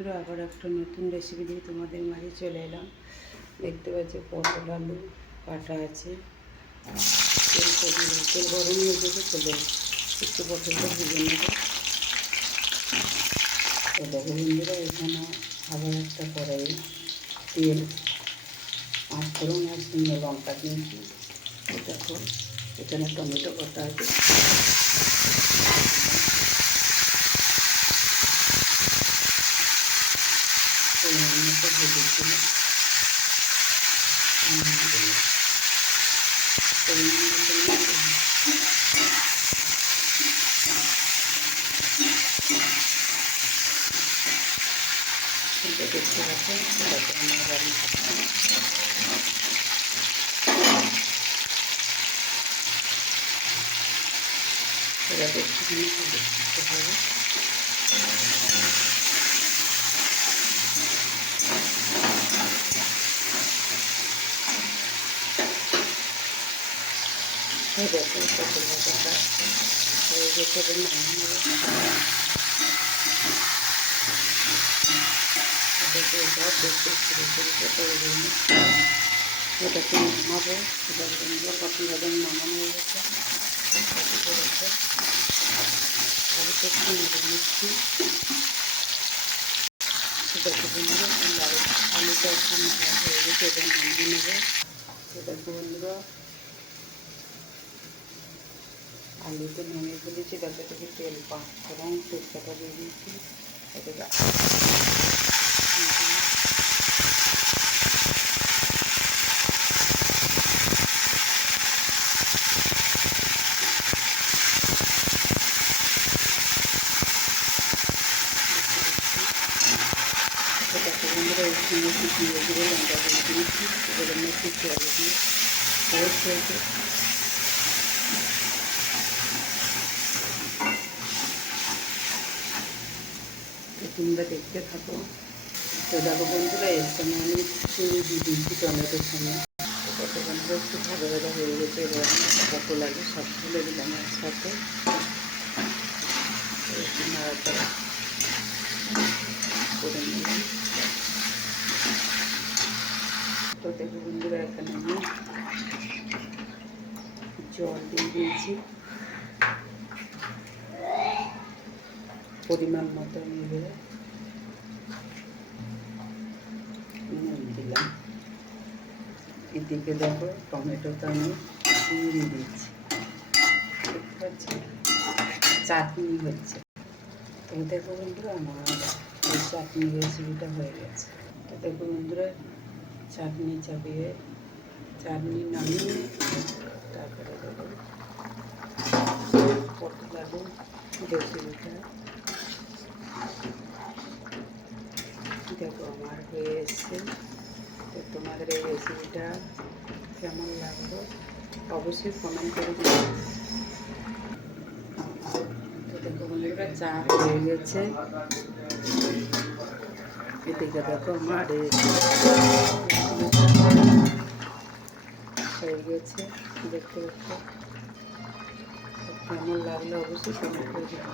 বন্ধুরা, আবার একটা নতুন রেসিপি দিয়ে তোমাদের মাঝে চলে এলাম। দেখতে পাচ্ছি পটল আলু কাটা আছে, তেল গরম হয়ে যেতে চলে একটু পটলটা ভেজে নেব। তো দেখো বন্ধুরা, এখানে আবার একটা কড়াইয়ে তেল, পাঁচফোড়ন আর শুকনো লঙ্কা দিয়েছি। দেখো এখানে টমেটো কাটা আছে, মতো ভেজেছিল। দেখতে পাচ্ছেন সেটাকে আমরা বাড়ি খাচ্ছি। সেটাকে একটুখানি করতে হবে। দেখুন পটল ভাজাটা হয়ে গেছে, নামিয়ে এটাকে নামাবো। সেটা পটল ভাজা নামানো হয়ে গেছে। আলুটা একটু নেড়ে নিচ্ছি। সেটাকে বন্ধুরা আলুটা একটু নাড়া হয়ে গেছে, এটা নামিয়ে নেবো। সেটাকে বন্ধুরা আলুতে নামিয়ে ফেলেছি। তাতে থেকে তেল পাঁচফোড়ন তেজপাতা দিয়ে দিয়েছি। এটাকে সেটাকে বন্ধুরা দিয়ে দিয়ে লঙ্কা দিয়ে দিয়েছি। সেটাকে একটু জল দিয়ে পেস্ট হয়েছে। তোমরা দেখতে থাকো। তো দেখো বন্ধুরা, এর সঙ্গে আমি চিনি দিয়ে দিয়েছি টমেটোর সঙ্গে। কত বন্ধুরা একটু ভাজা ভাজা হয়ে গেছে। এবার পটল আলু সব তুলে দিলাম একসাথে। একটু নাড়াচাড়া করে নিলাম। তো দেখো বন্ধুরা, এখানে আমি জল দিয়ে দিয়েছি পরিমাণ মতো। আমি এবারে নুন দিলাম। এদিকে দেখো টমেটোটা আমি চিংড়ি দিচ্ছি। দেখতে পাচ্ছি চাটনি হচ্ছে। তো দেখো বন্ধুরা, আমার এই চাটনি রেসিপিটা হয়ে গেছে। তো দেখো বন্ধুরা, চাটনি নামিয়ে তারপরে দেখো পটল আলু রেসিপিটা দেখো আমার হয়ে এসছে। তো তোমাদের এই রেসিপিটা কেমন লাগলো অবশ্যই কমেন্ট করে দিও। তো দেখো বন্ধুরা, চা হয়ে গেছে। এদিকে দেখো আমার হয়ে গেছে। দেখতে কেমন লাগলো অবশ্যই কমেন্ট করে দিও।